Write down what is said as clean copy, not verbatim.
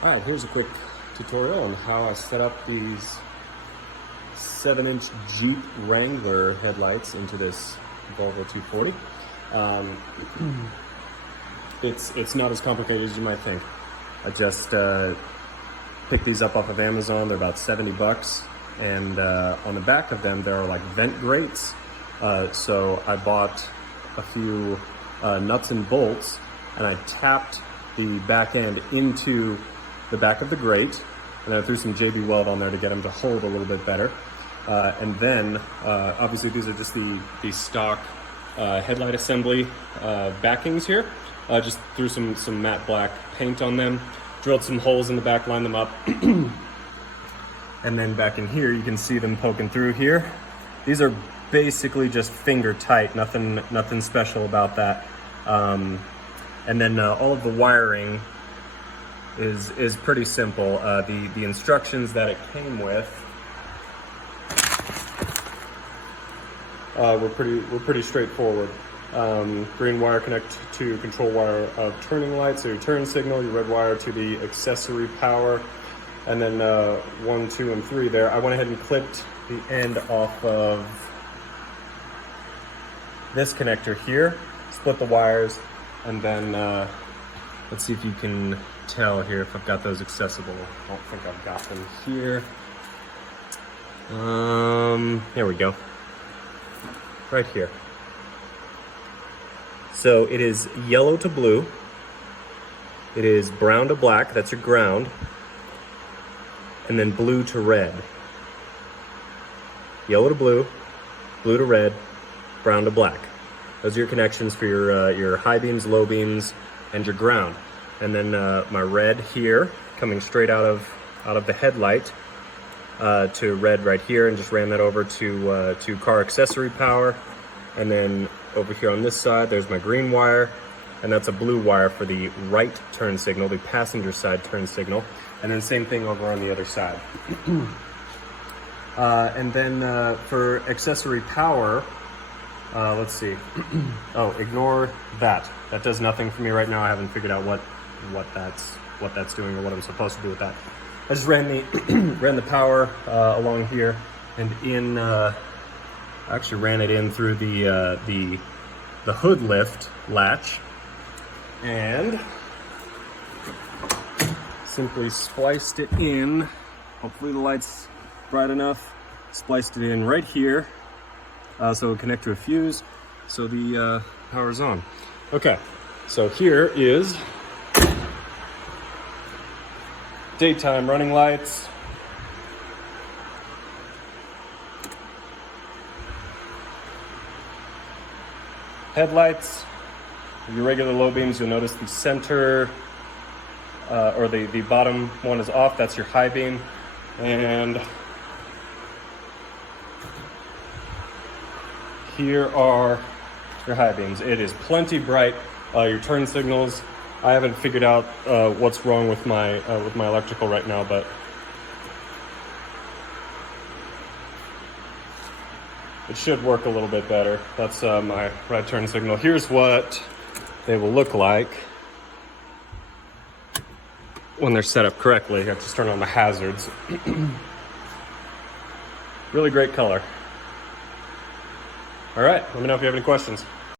All right, here's a quick tutorial on how I set up these 7-inch Jeep Wrangler headlights into this Volvo 240. It's not as complicated as you might think. I just picked these up off of Amazon. They're about 70 bucks. And on the back of them, there are like vent grates. So I bought a few nuts and bolts, and I tapped the back end into the back of the grate, and I threw some JB Weld on there to get them to hold a little bit better. And then, obviously these are just the stock headlight assembly backings here. Just threw some matte black paint on them, drilled some holes in the back, lined them up. And then back in here, you can see them poking through here. These are basically just finger tight, nothing special about that. And then all of the wiring is pretty simple. The instructions that it came with were pretty straightforward. Green wire connect to control wire of turning lights, so your turn signal. Your red wire to the accessory power, and then 1, 2, and 3 there. I went ahead and clipped the end off of this connector here, split the wires, and then let's see if you can tell here if I've got those accessible. I don't think I've got them here. Here we go. Right here. So it is yellow to blue. It is brown to black, that's your ground. And then blue to red. Yellow to blue, blue to red, brown to black. Those are your connections for your high beams, low beams, and your ground. And then my red here, coming straight out of the headlight to red right here, and just ran that over to car accessory power. And then over here on this side, there's my green wire, and that's a blue wire for the right turn signal, the passenger side turn signal. And then same thing over on the other side. And then for accessory power, let's see. Oh, ignore that. That does nothing for me right now. I haven't figured out what that's doing or what I'm supposed to do with that. I just ran the power along here, and in I actually ran it in through the hood lift latch, and simply spliced it in. Hopefully the light's bright enough. Spliced it in right here, so it'll connect to a fuse, so the power's on. Okay, so here is daytime running lights. Headlights. Your regular low beams, you'll notice the center or the bottom one is off. That's your high beam. And here are your high beams. It is plenty bright. Your turn signals, I haven't figured out what's wrong with my electrical right now, but it should work a little bit better. That's my right turn signal. Here's what they will look like when they're set up correctly. I have to turn on the hazards. Really great color. All right, let me know if you have any questions.